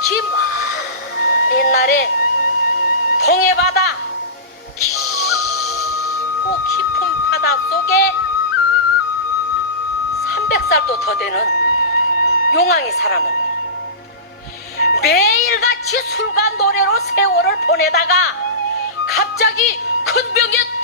저기 막 옛날에 동해바다 깊고 깊은 바다 속에 300살도 더 되는 용왕이 살았는데 매일같이 술과 노래로 세월을 보내다가 갑자기 큰 병에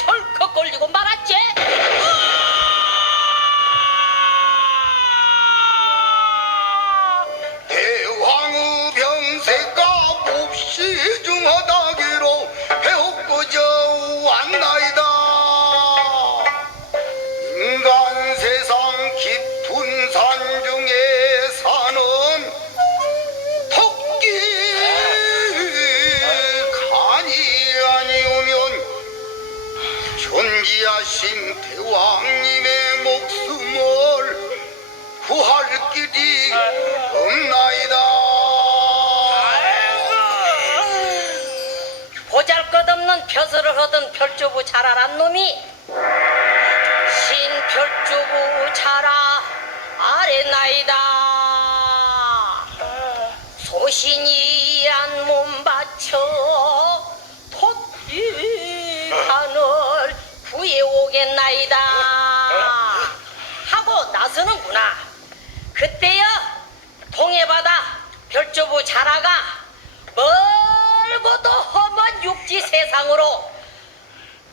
존귀하신 대왕님의 목숨을 구할 길이 없나이다. 보잘것없는 벼슬을 하던 별주부 자라란 놈이. 신별주부 자라 아래나이다. 소신이 오겠나이다. 하고 나서는구나. 그때여 동해바다 별주부 자라가 멀고도 험한 육지 세상으로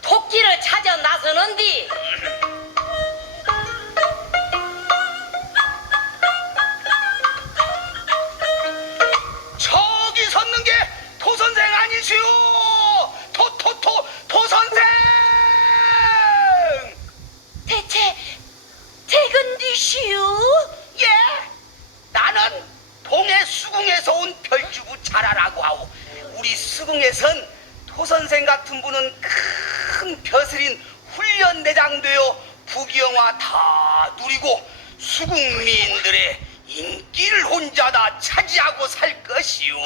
토끼를 찾아 나서는디 같은 분은 큰 벼슬인 훈련대장 되어 부귀영화 다 누리고 수궁민들의 인기를 혼자 다 차지하고 살 것이오.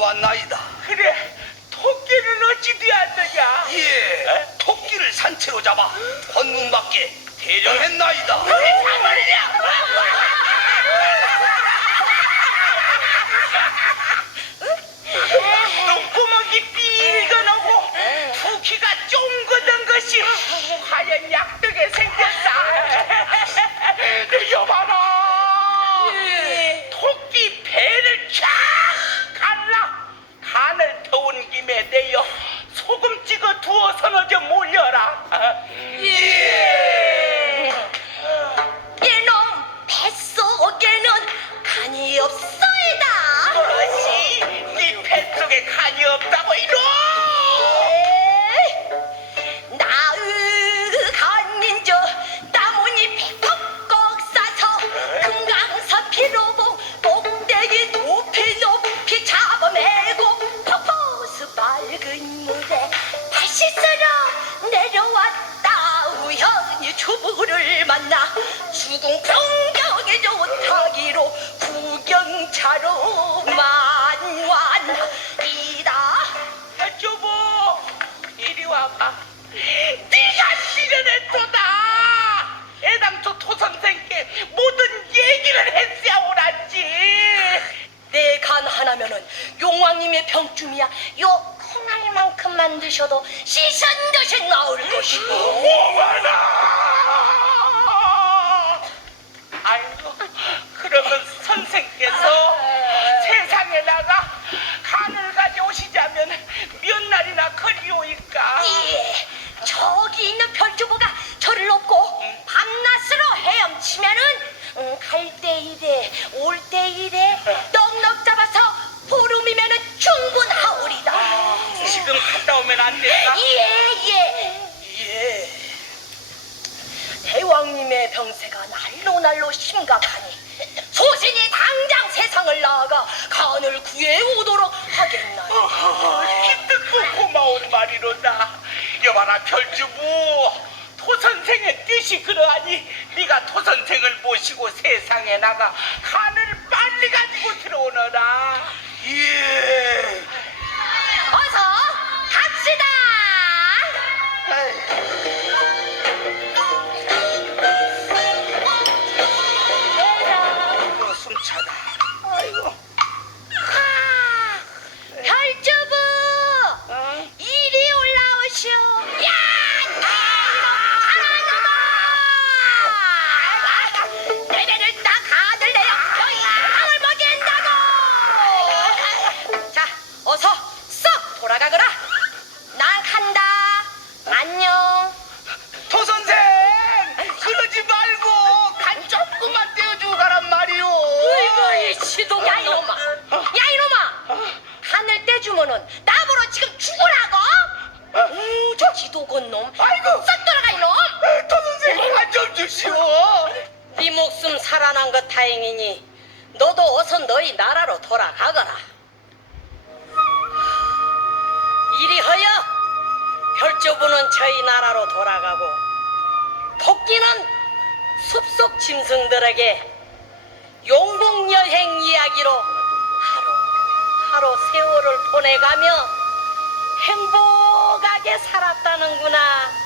왔나이다. 그래 토끼는 어찌 되었느냐 예, 토끼를 산채로 잡아 권문 밖에 대령했나이다. 눈구멍이 우연히 주부를 만나 수동 풍경에 좋다기로 구경차로만 왔나이다. 여보 이리 와봐. 네가 실현했도다 애당초 토 선생께 모든 얘기를 간 하나면은 용왕님의 병쯤이야. 요 콩알만큼만 드셔도 씻은 듯이 나올 것이고. 오마나 아이고 그러면 선생께서 날로 날로 심각하니 소신이 당장 세상을 나아가 간을 구해오도록 하겠나요? 어, 기특고 고마운 말이로다. 여봐라 별주부. 토 선생의 뜻이 그러하니 네가 토 선생을 모시고 세상에 나가 간을 빨리 가지고 들어오너라. 예. 이놈아 야 이놈아 하늘 떼주면은 나보러 지금 죽으라고? 오 저 지도 건 놈 아이고. 썩 돌아가 이놈 토 선생 간좀 주시오. 네 목숨 살아난 것 다행이니 너도 어서 너희 나라로 돌아가거라. 이리 허여 별조부는 저희 나라로 돌아가고 토끼는 숲속 짐승들에게 용국 여행 이야기로 하루 세월을 보내가며 행복하게 살았다는구나.